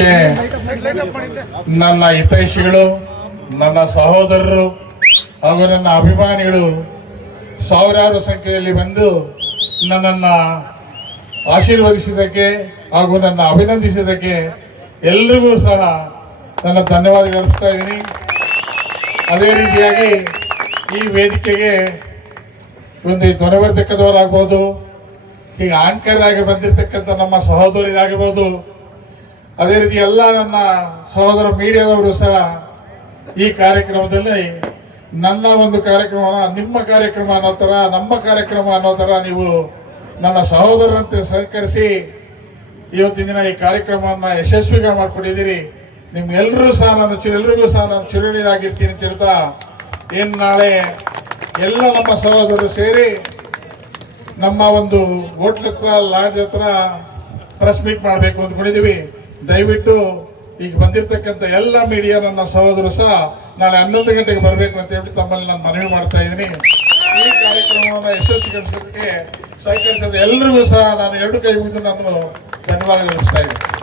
ಕಾರ್ಯಕ್ರಮಕ್ಕೆ ನನ್ನ ಹಿತೈಷಿಗಳು, ನನ್ನ ಸಹೋದರರು ಹಾಗೂ ನನ್ನ ಅಭಿಮಾನಿಗಳು ಸಾವಿರಾರು ಸಂಖ್ಯೆಯಲ್ಲಿ ಬಂದು ನನ್ನನ್ನು ಆಶೀರ್ವದಿಸಿದ್ದಕ್ಕೆ ಹಾಗೂ ನನ್ನ ಅಭಿನಂದಿಸಿದ್ದಕ್ಕೆ ಎಲ್ರಿಗೂ ಸಹ ನನ್ನ ಧನ್ಯವಾದಗಳು ಅರ್ಪಿಸ್ತಾ ಇದ್ದೀನಿ. ಅದೇ ರೀತಿಯಾಗಿ ಈ ವೇದಿಕೆಗೆ ಒಂದು ಧ್ವನಿವರ್ಧಕದವರಾಗ್ಬೋದು, ಈಗ ಆಂಕರ್ ಆಗಿ ಬಂದಿರತಕ್ಕಂಥ ನಮ್ಮ ಸಹೋದರಿಗಾಗಿರ್ಬೋದು, ಅದೇ ರೀತಿ ಎಲ್ಲ ನನ್ನ ಸಹೋದರ ಮೀಡಿಯಾದವರು ಸಹ ಈ ಕಾರ್ಯಕ್ರಮದಲ್ಲಿ ನನ್ನ ಒಂದು ಕಾರ್ಯಕ್ರಮನ ನಿಮ್ಮ ಕಾರ್ಯಕ್ರಮ ಅನ್ನೋ ಥರ, ನಮ್ಮ ಕಾರ್ಯಕ್ರಮ ಅನ್ನೋ ಥರ ನೀವು ನನ್ನ ಸಹೋದರರಂತೆ ಸಹಕರಿಸಿ ಇವತ್ತಿನ ದಿನ ಈ ಕಾರ್ಯಕ್ರಮವನ್ನು ಯಶಸ್ವಿగా ಮಾಡಿಕೊಂಡಿದ್ದೀರಿ. ನಿಮ್ಗೆಲ್ಲರೂ ಸಹ ಎಲ್ರಿಗೂ ಸಹ ನಾನು ಚಿರಋಣಿಯಾಗಿರ್ತೀನಿ ಅಂತ ಹೇಳ್ತಾ, ಏನು ನಾಳೆ ಎಲ್ಲ ನಮ್ಮ ಸಹೋದರರು ಸೇರಿ ನಮ್ಮ ಒಂದು ಹೋಟ್ಲ್ ಹತ್ರ ಲಾಡ್ಜ್ ಹತ್ರ ಪ್ರೆಸ್ ಮೀಟ್ ಮಾಡಬೇಕು ಅಂದ್ಕೊಂಡಿದ್ದೀವಿ. ದಯವಿಟ್ಟು ಈಗ ಬಂದಿರತಕ್ಕಂಥ ಎಲ್ಲ ಮೀಡಿಯಾ ನನ್ನ ಸಹೋದರರು ಸಹ ನಾಳೆ 11 ಗಂಟೆಗೆ ಬರಬೇಕು ಅಂತ ಹೇಳಿ ತಮ್ಮಲ್ಲಿ ನಾನು ಮನವಿ ಮಾಡ್ತಾ ಇದ್ದೀನಿ. ಈ ಕಾರ್ಯಕ್ರಮವನ್ನು ಯಶಸ್ವಿಗೊಳಿಸೋದಕ್ಕೆ ಸಹಕರಿಸಿದ ಎಲ್ಲರಿಗೂ ಸಹ ನಾನು 2 ಕೈ ಮುಗಿದು ನಾನು ಧನ್ಯವಾದ ತಿಳಿಸ್ತಾ ಇದ್ದೀನಿ.